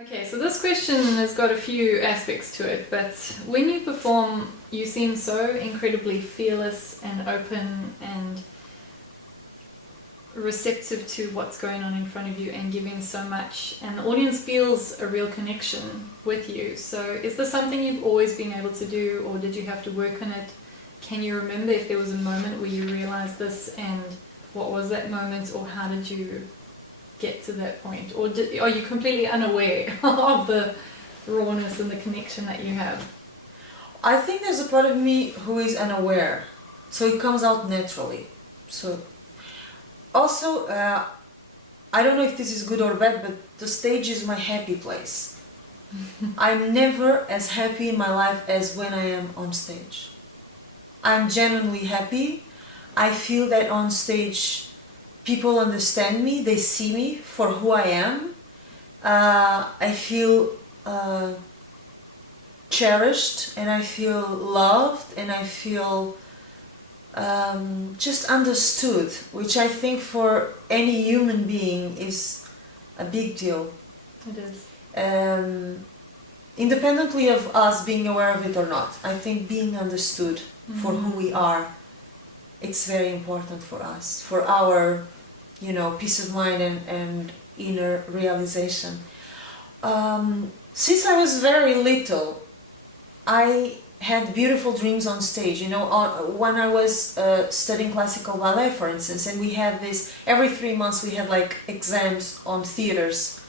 Okay, so this question has got a few aspects to it, but when you perform, you seem so incredibly fearless and open and receptive to what's going on in front of you and giving so much, and the audience feels a real connection with you. So is this something you've always been able to do, or did you have to work on it? Can you remember if there was a moment where you realized this, and what was that moment, or how did you get to that point, or are you completely unaware of the rawness and the connection that you have? I think there's a part of me who is unaware, so it comes out naturally. So also, I don't know if this is good or bad, but the stage is my happy place. I'm never as happy in my life as when I am on stage. I'm genuinely happy. I feel that on stage people understand me, they see me for who I am. I feel cherished, and I feel loved, and I feel just understood, which I think for any human being is a big deal. It is. Independently of us being aware of it or not, I think being understood for who we are, it's very important for us, for our, peace of mind and inner realization. Since I was very little, I had beautiful dreams on stage. When I was studying classical ballet, for instance, and we had this, every 3 months we had like exams on theaters.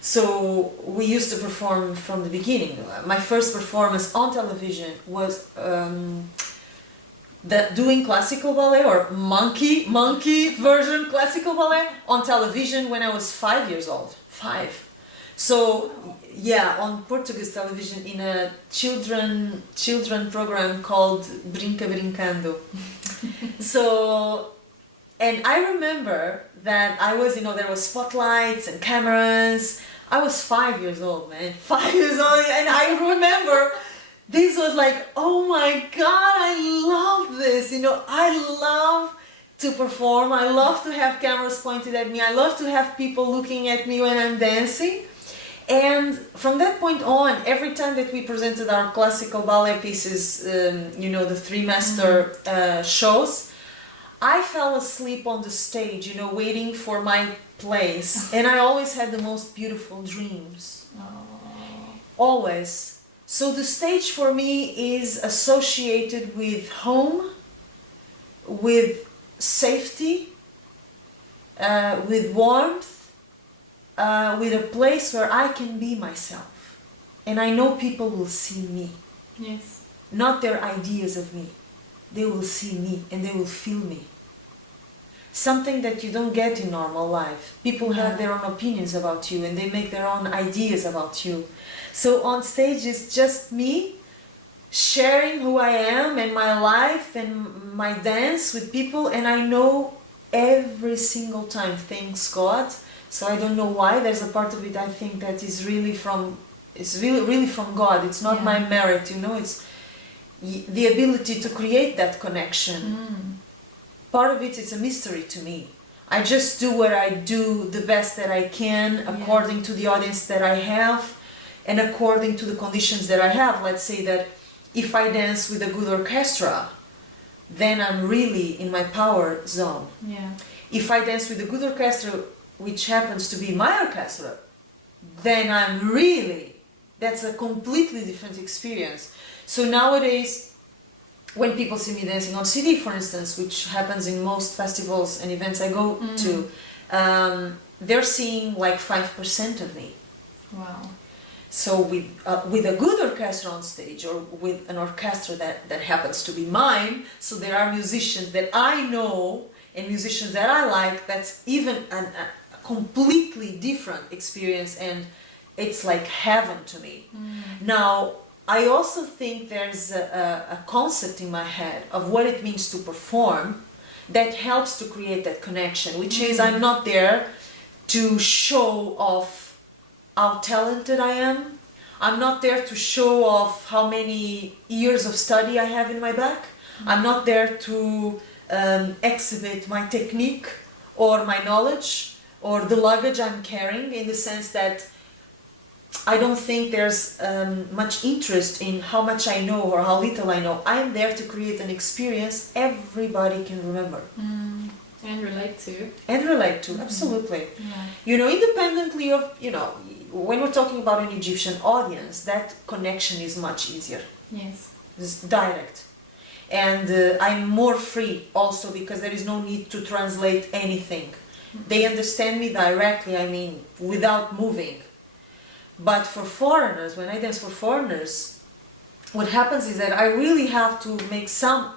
So we used to perform from the beginning. My first performance on television was doing classical ballet, or monkey version classical ballet on television when I was 5 years old. 5. So yeah, on Portuguese television in a children program called Brinca Brincando. So, and I remember that I was, there was spotlights and cameras. I was 5 years old, man. 5 years old, and I remember this was like, oh my God, I love this. I love to perform. I love to have cameras pointed at me. I love to have people looking at me when I'm dancing. And from that point on, every time that we presented our classical ballet pieces, the 3 master shows, I fell asleep on the stage, waiting for my place. And I always had the most beautiful dreams. Always. So the stage for me is associated with home, with safety, with warmth, with a place where I can be myself. And I know people will see me. Yes. Not their ideas of me. They will see me and they will feel me. Something that you don't get in normal life. People have their own opinions about you and they make their own ideas about you. So on stage it's just me sharing who I am and my life and my dance with people, and I know every single time, thanks God. So I don't know why. There's a part of it I think that is really from God. It's not my merit, It's the ability to create that connection. Part of it is a mystery to me. I just do what I do the best that I can according to the audience that I have and according to the conditions that I have. Let's say that if I dance with a good orchestra, then I'm really in my power zone. Yeah. If I dance with a good orchestra, which happens to be my orchestra, then that's a completely different experience. So nowadays, when people see me dancing on CD, for instance, which happens in most festivals and events I go to, they're seeing like 5% of me. Wow. So with a good orchestra on stage, or with an orchestra that happens to be mine, so there are musicians that I know and musicians that I like, that's even a completely different experience, and it's like heaven to me. Now, I also think there's a concept in my head of what it means to perform that helps to create that connection, which is I'm not there to show off how talented I am. I'm not there to show off how many years of study I have in my back. I'm not there to exhibit my technique or my knowledge or the luggage I'm carrying, in the sense that I don't think there's much interest in how much I know or how little I know. I'm there to create an experience everybody can remember. And relate to. And relate to, absolutely. Yeah. You know, independently of, you know, when we're talking about an Egyptian audience, that connection is much easier. Yes. It's direct. And I'm more free also because there is no need to translate anything. They understand me directly, I mean, without moving. But for foreigners, when I dance for foreigners, what happens is that I really have to make some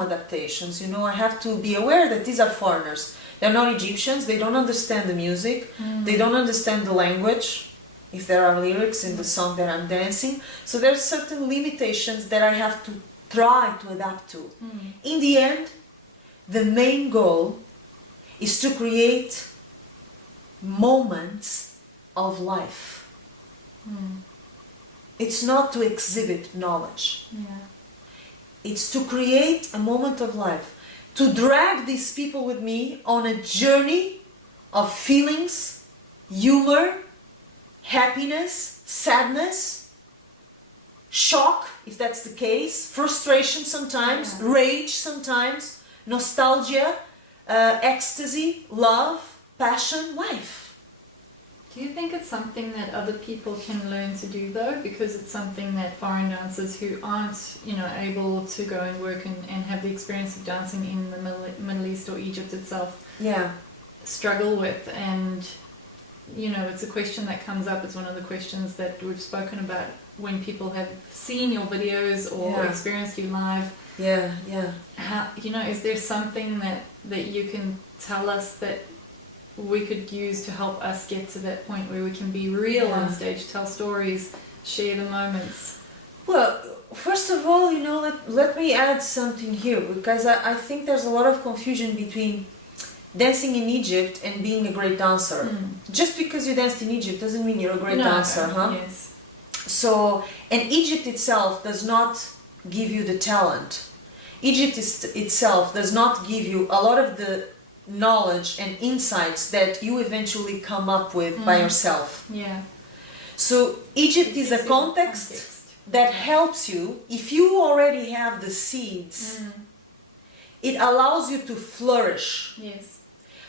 adaptations. You know, I have to be aware that these are foreigners. They're not Egyptians, they don't understand the music, they don't understand the language, if there are lyrics in the song that I'm dancing. So there's certain limitations that I have to try to adapt to. In the end, the main goal is to create moments of life. It's not to exhibit knowledge. Yeah. It's to create a moment of life, to drag these people with me on a journey of feelings, humor, happiness, sadness, shock, if that's the case, frustration sometimes, rage sometimes, nostalgia, ecstasy, love, passion, life. Do you think it's something that other people can learn to do though? Because it's something that foreign dancers who aren't, you know, able to go and work and have the experience of dancing in the Middle East or Egypt itself struggle with. And, you know, it's a question that comes up. It's one of the questions that we've spoken about when people have seen your videos or experienced you live. How, you know, is there something that you can tell us that we could use to help us get to that point where we can be real on stage, tell stories, share the moments? Well, first of all, you know, let me add something here, because I think there's a lot of confusion between dancing in Egypt and being a great dancer. Just because you danced in Egypt doesn't mean you're a great dancer, huh? Yes. So, and Egypt itself does not give you the talent. Egypt itself does not give you a lot of the knowledge and insights that you eventually come up with by yourself. Yeah. So Egypt is a context that helps you. If you already have the seeds, it allows you to flourish. Yes.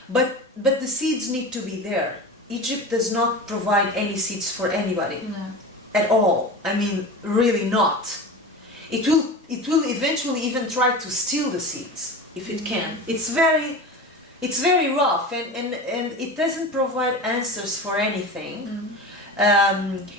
But the seeds need to be there. Egypt does not provide any seeds for anybody. No. At all. I mean, really not. It will eventually even try to steal the seeds if it can. It's very rough and it doesn't provide answers for anything.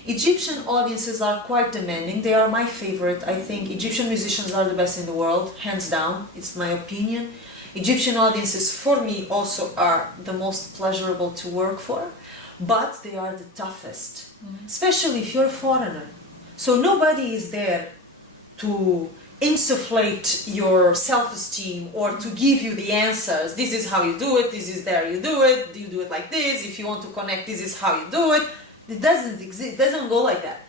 Egyptian audiences are quite demanding. They are my favorite. I think Egyptian musicians are the best in the world, hands down. It's my opinion. Egyptian audiences for me also are the most pleasurable to work for, but they are the toughest, especially if you're a foreigner. So nobody is there to insufflate your self-esteem or to give you the answers. This is how you do it, this is there you do it like this, if you want to connect, this is how you do it. It doesn't exist, it doesn't go like that.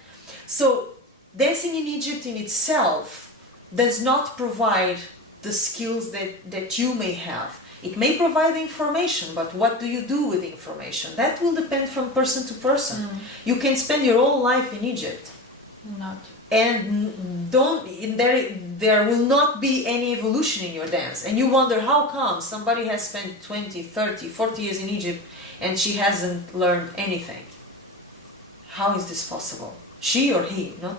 So dancing in Egypt in itself does not provide the skills that you may have. It may provide information, but what do you do with information? That will depend from person to person. You can spend your whole life in Egypt. Not. And there will not be any evolution in your dance. And you wonder how come somebody has spent 20, 30, 40 years in Egypt and she hasn't learned anything. How is this possible? She or he, no?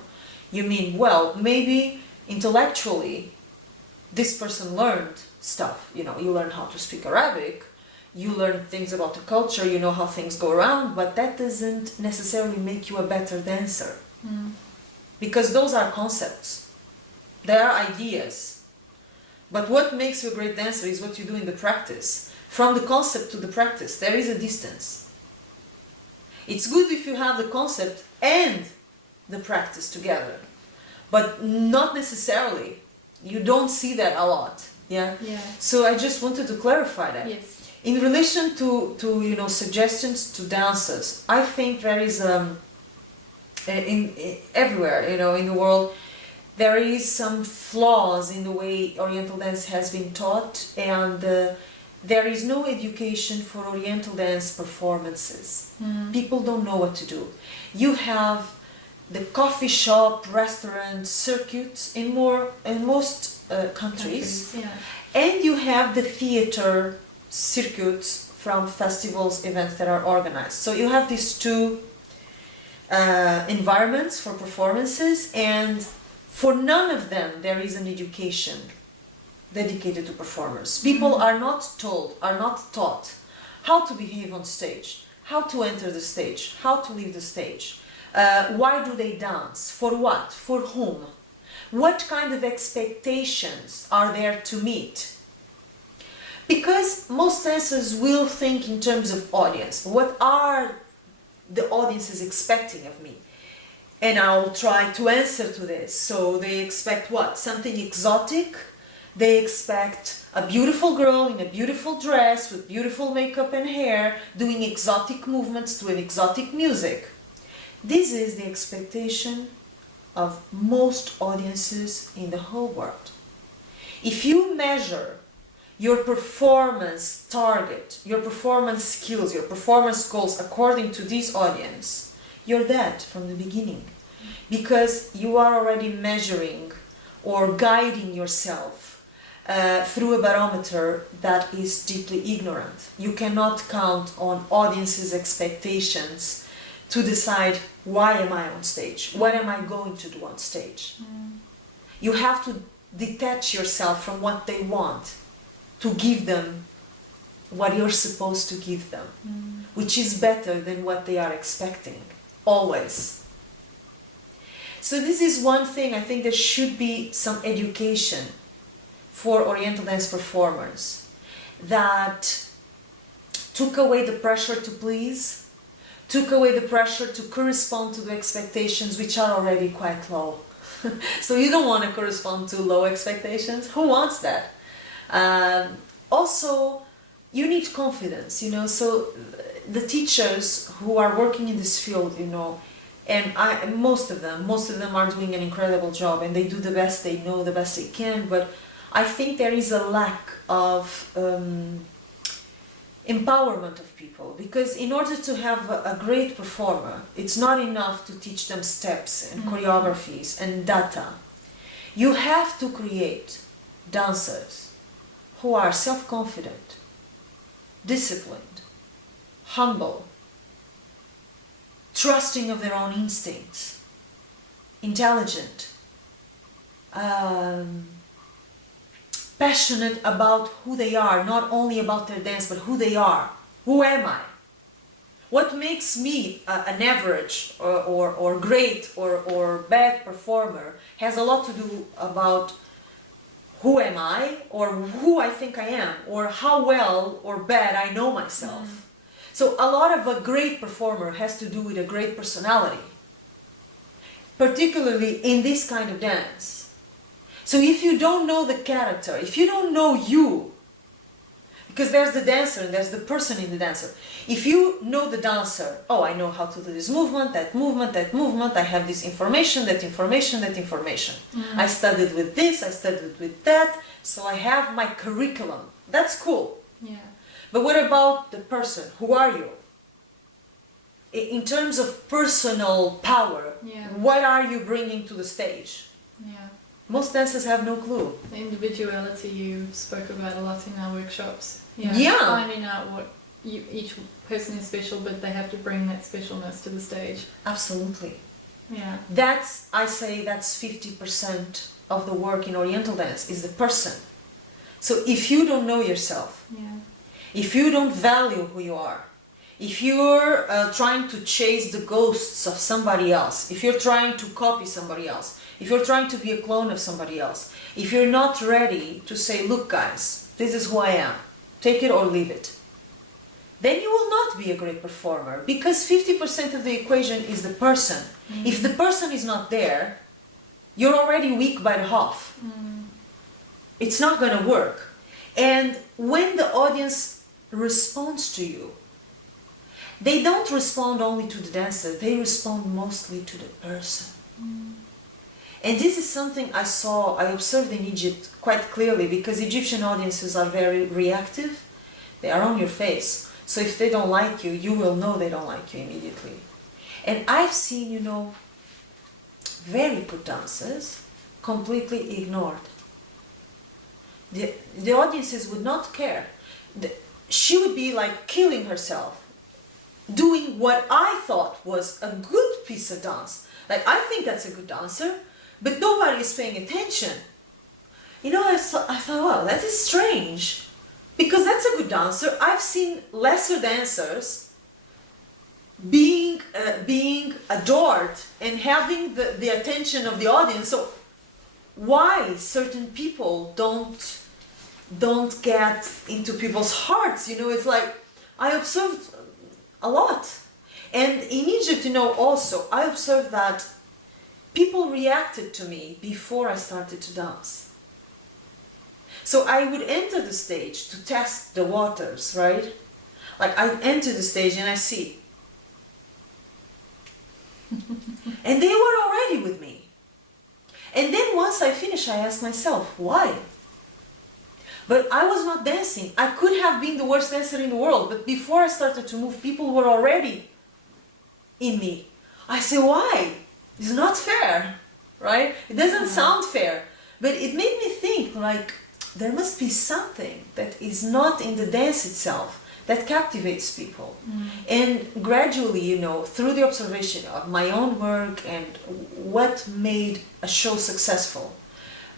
You mean, well, maybe intellectually this person learned stuff. You know, you learn how to speak Arabic, you learn things about the culture, you know how things go around, but that doesn't necessarily make you a better dancer. Because those are concepts. They are ideas. But what makes you a great dancer is what you do in the practice. From the concept to the practice, there is a distance. It's good if you have the concept and the practice together. But not necessarily. You don't see that a lot. Yeah? So I just wanted to clarify that. Yes. In relation to you know, suggestions to dancers, I think there is everywhere, you know, in the world, there is some flaws in the way Oriental dance has been taught, and there is no education for Oriental dance performances. People don't know what to do. You have the coffee shop, restaurant circuits in most countries. Yeah. And you have the theater circuits from festivals, events that are organized. So you have these two environments for performances, and for none of them there is an education dedicated to performers. People are not taught how to behave on stage, how to enter the stage, how to leave the stage. Why do they dance? For what? For whom? What kind of expectations are there to meet? Because most dancers will think in terms of audience. What are the audiences expecting of me? And I'll try to answer to this. So they expect what? Something exotic. They expect a beautiful girl in a beautiful dress with beautiful makeup and hair doing exotic movements to an exotic music. This is the expectation of most audiences in the whole world. If you measure your performance target, your performance skills, your performance goals according to this audience, you're dead from the beginning. Because you are already measuring or guiding yourself through a barometer that is deeply ignorant. You cannot count on audience's expectations to decide, why am I on stage? What am I going to do on stage? You have to detach yourself from what they want to give them what you're supposed to give them, which is better than what they are expecting, always. So this is one thing. I think there should be some education for Oriental dance performers that took away the pressure to please, took away the pressure to correspond to the expectations, which are already quite low. So you don't want to correspond to low expectations. Who wants that? Also, you need confidence, so the teachers who are working in this field, and most of them are doing an incredible job, and they do the best they know, the best they can, but I think there is a lack of empowerment of people, because in order to have a great performer, it's not enough to teach them steps and choreographies and data. You have to create dancers who are self-confident, disciplined, humble, trusting of their own instincts, intelligent, passionate about who they are, not only about their dance, but who they are. Who am I? What makes me an average or great or bad performer has a lot to do about who am I, or who I think I am, or how well or bad I know myself. So a lot of a great performer has to do with a great personality, particularly in this kind of dance. So if you don't know the character, if you don't know you, because there's the dancer and there's the person in the dancer. If you know the dancer, oh, I know how to do this movement, that movement, that movement, I have this information, that information, that information. I studied with this, I studied with that, so I have my curriculum. That's cool. Yeah. But what about the person? Who are you? In terms of personal power, what are you bringing to the stage? Yeah. Most dancers have no clue. The individuality you spoke about a lot in our workshops. Yeah. Finding out what each person is special, but they have to bring that specialness to the stage. Absolutely. Yeah. I say that's 50% of the work in Oriental dance is the person. So if you don't know yourself, if you don't value who you are, if you're trying to chase the ghosts of somebody else, if you're trying to copy somebody else, if you're trying to be a clone of somebody else, if you're not ready to say, look guys, this is who I am, take it or leave it, then you will not be a great performer, because 50% of the equation is the person. If the person is not there, you're already weak by the half. It's not going to work. And when the audience responds to you, they don't respond only to the dancer, they respond mostly to the person. And this is something I observed in Egypt quite clearly, because Egyptian audiences are very reactive They are on your face. So if they don't like you, you will know they don't like you immediately. And I've seen, you know, very good dancers completely ignored. The audiences would not care. She would be like killing herself, doing what I thought was a good piece of dance. Like, I think that's a good dancer, but nobody is paying attention. You know, I thought, wow, that is strange, because that's a good dancer. I've seen lesser dancers being adored and having the attention of the audience. So why certain people don't get into people's hearts? You know, it's like, I observed a lot. And in Egypt, you know, also, I observed that people reacted to me before I started to dance. So I would enter the stage to test the waters, right? Like, I enter the stage and I see. And they were already with me. And then once I finish, I ask myself, why? But I was not dancing. I could have been the worst dancer in the world, but before I started to move, people were already in me. I say, why? It's not fair, right? It doesn't sound fair, but it made me think, like, there must be something that is not in the dance itself that captivates people. And gradually, you know, through the observation of my own work and what made a show successful,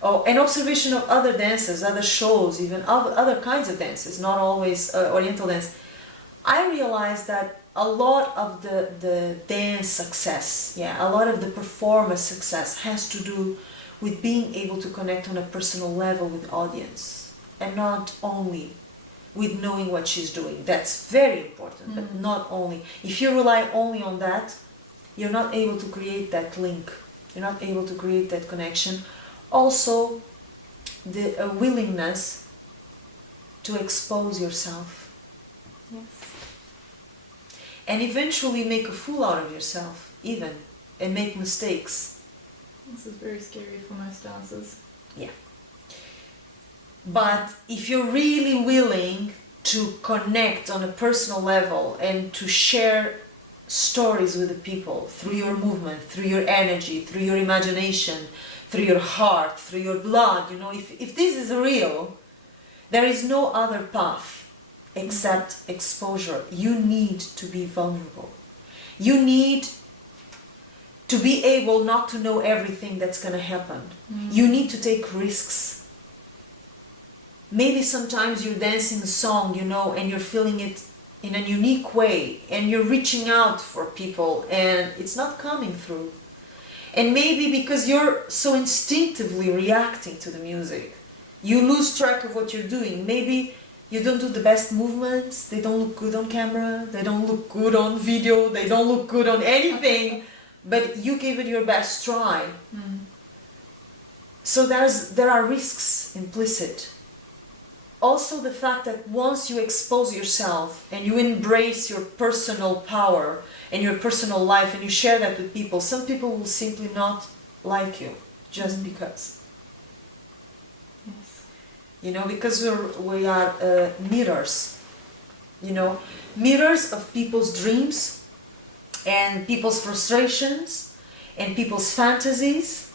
an observation of other dances, other shows, even other kinds of dances, not always Oriental dance, I realized that a lot of the dance success, a lot of the performance success has to do with being able to connect on a personal level with audience, and not only with knowing what she's doing. That's very important, but not only. If you rely only on that, you're not able to create that link. You're not able to create that connection. Also, the willingness to expose yourself. Yes. And eventually make a fool out of yourself, even, and make mistakes. This is very scary for most dancers. Yeah. But if you're really willing to connect on a personal level and to share stories with the people through your movement, through your energy, through your imagination, through your heart, through your blood, you know, if this is real, there is no other path except exposure. You need to be vulnerable. You need to be able not to know everything that's going to happen. You need to take risks. Maybe sometimes you're dancing a song, you know, and you're feeling it in a unique way, and you're reaching out for people and it's not coming through. And maybe because you're so instinctively reacting to the music, you lose track of what you're doing. Maybe you don't do the best movements, they don't look good on camera, they don't look good on video, they don't look good on anything, but you gave it your best try. So there are risks implicit. Also the fact that once you expose yourself and you embrace your personal power and your personal life and you share that with people, some people will simply not like you just because. Yes. You know, because we are mirrors, you know, mirrors of people's dreams and people's frustrations and people's fantasies.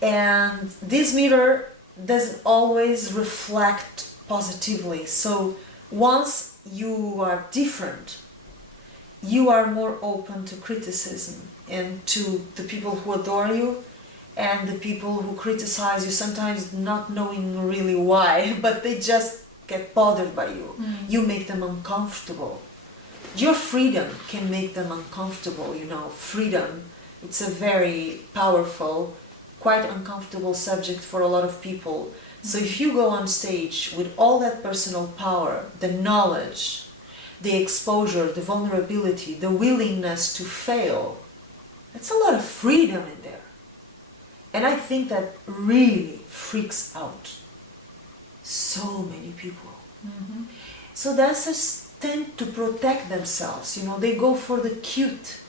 And this mirror doesn't always reflect positively. So once you are different, you are more open to criticism and to the people who adore you and the people who criticize you, sometimes not knowing really why, but they just get bothered by you. You make them uncomfortable. Your freedom can make them uncomfortable, you know. Freedom, it's a very powerful, quite uncomfortable subject for a lot of people. So if you go on stage with all that personal power, the knowledge, the exposure, the vulnerability, the willingness to fail, that's a lot of freedom in there. And I think that really freaks out so many people. So dancers tend to protect themselves, you know, they go for the cute,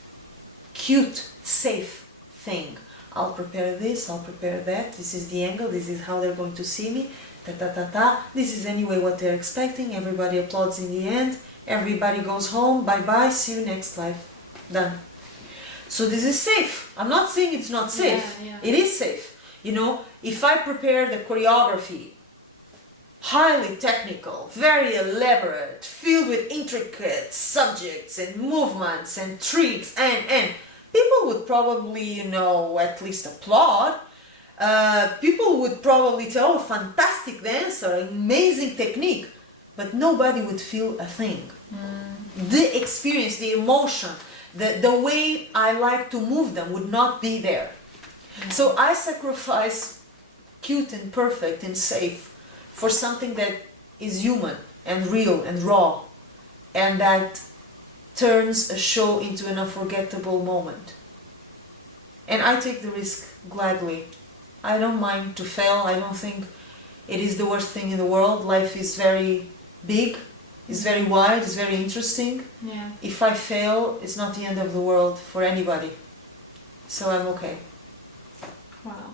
safe thing. I'll prepare this, I'll prepare that, this is the angle, this is how they're going to see me, ta ta ta ta. This is anyway what they're expecting. Everybody applauds in the end. Everybody goes home. Bye bye. See you next life. Done. So this is safe. I'm not saying it's not safe. Yeah, yeah. It is safe. You know, if I prepare the choreography, highly technical, very elaborate, filled with intricate subjects and movements and tricks, and people would probably, you know, at least applaud. People would probably tell, oh, fantastic dancer, amazing technique, but nobody would feel a thing. The experience, the emotion, the way I like to move them would not be there. So I sacrifice cute and perfect and safe for something that is human and real and raw, and that turns a show into an unforgettable moment. And I take the risk gladly. I don't mind to fail. I don't think it is the worst thing in the world. Life is very big, it's very wide, it's very interesting. Yeah. If I fail, it's not the end of the world for anybody. So I'm okay. Wow.